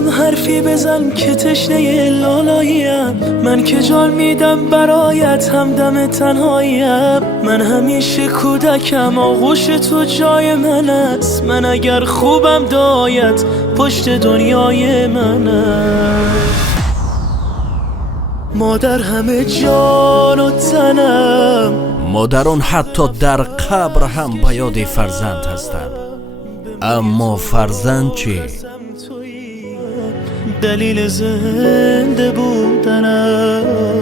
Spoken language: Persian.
هم حرفی بزن که تشنه لالاییم. من که جان میدم برایت همدم تنهاییم. من همیشه کودکم آغوش تو جای من است. من اگر خوبم دایت پشت دنیای من است. مادر همه جان و تنم، مادران حتی در قبر هم به یاد فرزند هستند. اما فرزند چی؟ دلیل زنده بودنم.